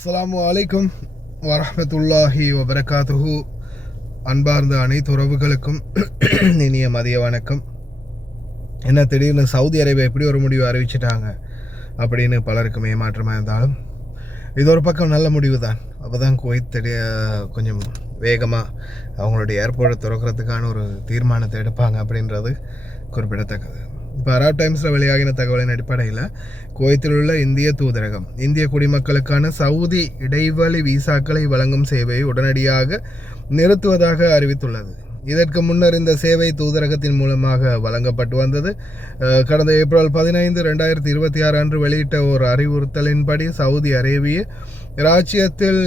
அஸ்ஸலாமு அலைக்கும் வரஹ்மத்துல்லாஹி வபரகாத்துஹு. அன்பார்ந்த அனைத்து உறவுகளுக்கும் இனிய மதிய வணக்கம். என்ன திடீர்னு சவுதி அரேபியா எப்படி ஒரு முடிவு அறிவிச்சிட்டாங்க அப்படின்னு பலருக்கும் ஏமாற்றமாக இருந்தாலும் இது ஒரு பக்கம் நல்ல முடிவு தான். அப்போ தான் குவைத் கொஞ்சம் வேகமாக அவங்களுடைய ஏர்போர்ட்டை திறக்கிறதுக்கான ஒரு தீர்மானத்தை எடுப்பாங்க அப்படின்றது குறிப்பிடத்தக்கது. இப்போ அராப் டைம்ஸில் வெளியாகின தகவலின் அடிப்படையில் குவைத்தில் உள்ள இந்திய தூதரகம் இந்திய குடிமக்களுக்கான சவுதி இடைவெளி விசாக்களை வழங்கும் சேவையை உடனடியாக நிறுத்துவதாக அறிவித்துள்ளது. இதற்கு முன்னர் இந்த சேவை தூதரகத்தின் மூலமாக வழங்கப்பட்டு வந்தது. கடந்த ஏப்ரல் 15, 2026 அன்று வெளியிட்ட ஒரு அறிவுறுத்தலின்படி சவுதி அரேபிய இராச்சியத்தில்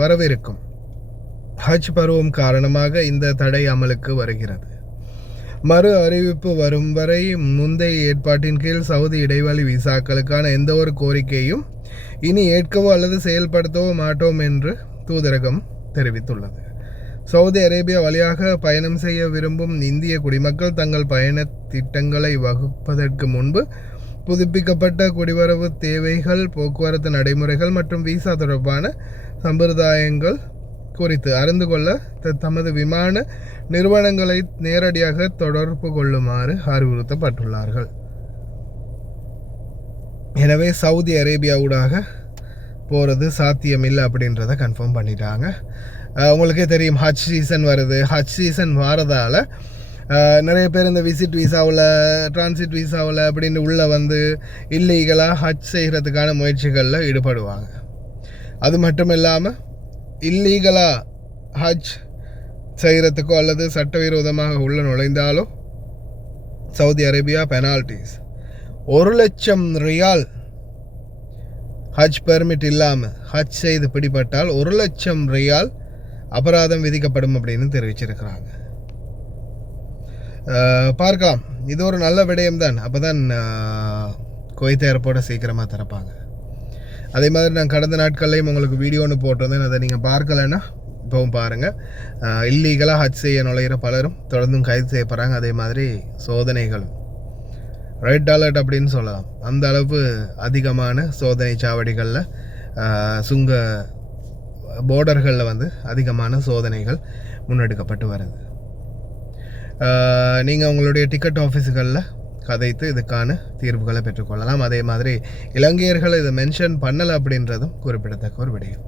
வரவிருக்கும் ஹஜ் பருவம் காரணமாக இந்த தடை அமலுக்கு வருகிறது. மறு அறிவிப்பு வரும் வரை முந்தைய ஏற்பாட்டின் கீழ் சவுதி இடைவெளி விசாக்களுக்கான எந்த ஒரு கோரிக்கையும் இனி ஏற்கவோ அல்லது செயல்படுத்தவோ மாட்டோம் என்று தூதரகம் தெரிவித்துள்ளது. சவுதி அரேபியா வழியாக பயணம் செய்ய விரும்பும் இந்திய குடிமக்கள் தங்கள் பயண திட்டங்களை வகுப்பதற்கு முன்பு புதுப்பிக்கப்பட்ட குடிவரவு தேவைகள், போக்குவரத்து நடைமுறைகள் மற்றும் விசா தொடர்பான சம்பிரதாயங்கள் குறித்து அறிந்து கொள்ள தமது விமான நிறுவனங்களை நேரடியாக தொடர்பு கொள்ளுமாறு அறிவுறுத்தப்பட்டுள்ளார்கள். எனவே சவுதி அரேபியாவுடாக போகிறது சாத்தியமில்லை அப்படின்றத கன்ஃபார்ம் பண்ணிட்டாங்க. உங்களுக்கே தெரியும், ஹஜ் சீசன் வருது. ஹஜ் சீசன் வரதால் நிறைய பேர் இந்த விசிட் விசாவில், டிரான்சிட் விசாவில் அப்படின்னு உள்ளே வந்து இல்லீகலாக ஹஜ் செய்கிறதுக்கான முயற்சிகளில் ஈடுபடுவாங்க. அது மட்டும் இல்லாமல் இல்லீகலாக ஹஜ் செய்கிறதுக்கோ அல்லது சட்டவிரோதமாக உள்ள நுழைந்தாலோ சவுதி அரேபியா பெனால்டிஸ் 1,00,000 ரியால் ஹஜ் பெர்மிட் இல்லாமல் ஹஜ் செய்து பிடிபட்டால் 1,00,000 ரியால் அபராதம் விதிக்கப்படும் அப்படின்னு தெரிவிச்சிருக்கிறாங்க. பார்க்கலாம், இது ஒரு நல்ல விடயம்தான். அப்போ தான் குவைத் ஏர்போர்ட்டை சீக்கிரமாக திறப்பாங்க. அதே மாதிரி நான் கடந்த நாட்கள்லையும் உங்களுக்கு வீடியோன்னு போட்டிருந்தேன். அதை நீங்கள் பார்க்கலைன்னா இப்போவும் பாருங்கள். இல்லீகலாக ஹஜ் செய்ய நுழைகிற பலரும் தொடர்ந்தும் கைது செய்யப்படுறாங்க. அதே மாதிரி சோதனைகளும் ரெட் அலர்ட் அப்படின்னு சொல்லலாம். அந்த அளவு அதிகமான சோதனை சாவடிகளில், சுங்க போர்டர்களில் வந்து அதிகமான சோதனைகள் முன்னெடுக்கப்பட்டு வருது. நீங்கள் உங்களுடைய டிக்கெட் ஆஃபீஸுகளில் கதைத்து இதுக்கான தீர்வுகளை பெற்றுக்கொள்ளலாம். அதே மாதிரி இலங்கையர்களை இதை மென்ஷன் பண்ணலை அப்படின்றதும் குறிப்பிடத்தக்க ஒரு விடயம்.